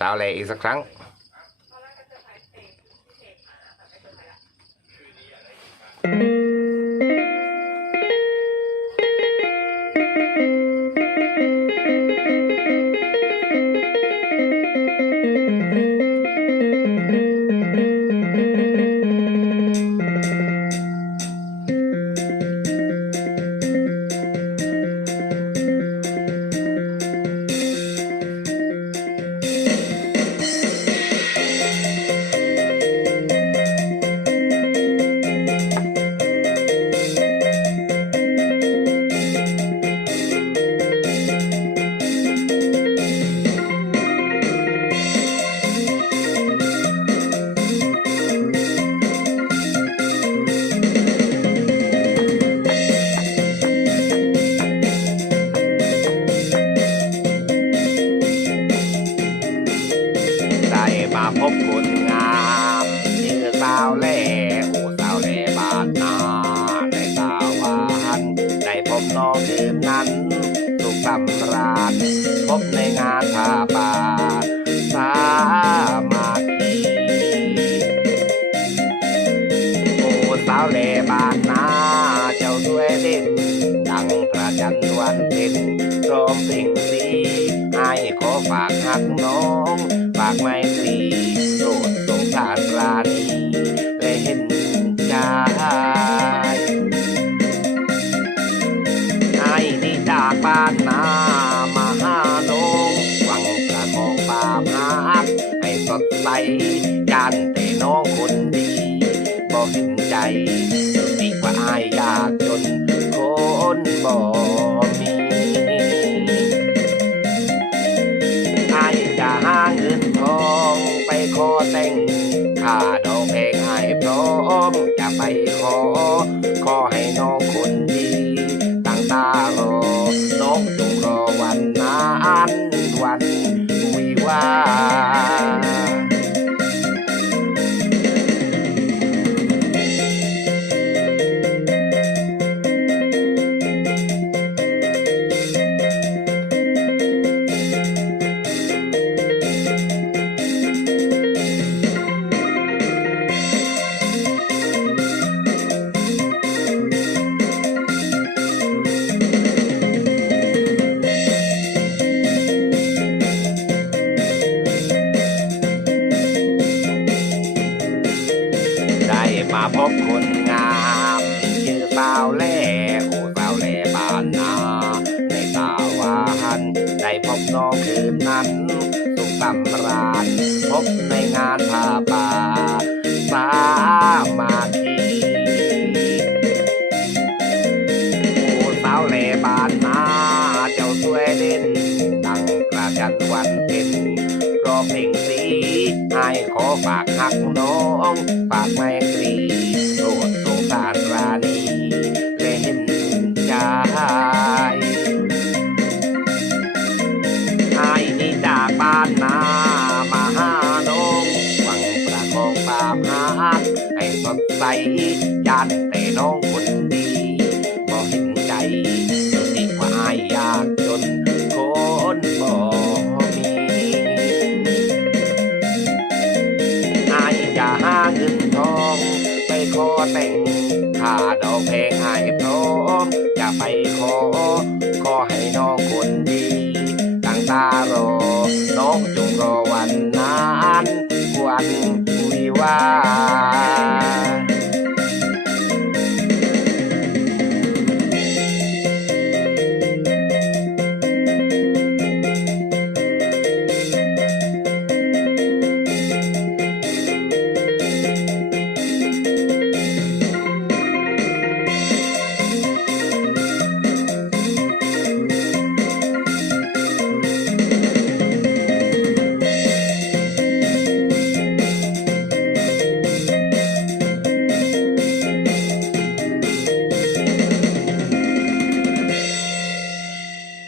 สาวแหล่อีกสักครั้งได้ มาพบคนงามชื่อสาวแล่โอ้สาวแล่บ้านนาในตาหวานได้พบน้องคืนนั้นสุขสำราญพบในงานผ้าป่าสามาคีโอ้สาวแล่บ้านนาเจ้าสวยเด่นดังพระจันทร์วันเพ็ญพร้อมเพลงสีให้ขอฝากหักน้อง ฝากไม่ ให้สดใสยันแต่น้องคนดีบอกเห็นใจดีกว่าอายอยากจนคนบ่มีไอจะหาเงินทองไปขอแต่งค่าดอกแพงให้พร้อมจะไปขอ มาพบคนงามชื่อสาวแล่โอ้สาวแล่บ้านนาในตาวานได้พบน้องคืนนั้น สุขสำราญพบในงานผ้าป่าสามาคีโอ้สาวแล่บ้านนาเจ้าสวยเด่นดังกระจันวันเพ็ญรอเพลง ขอฝากหักน้อง ฝากไมตรี ค่าดอกแพง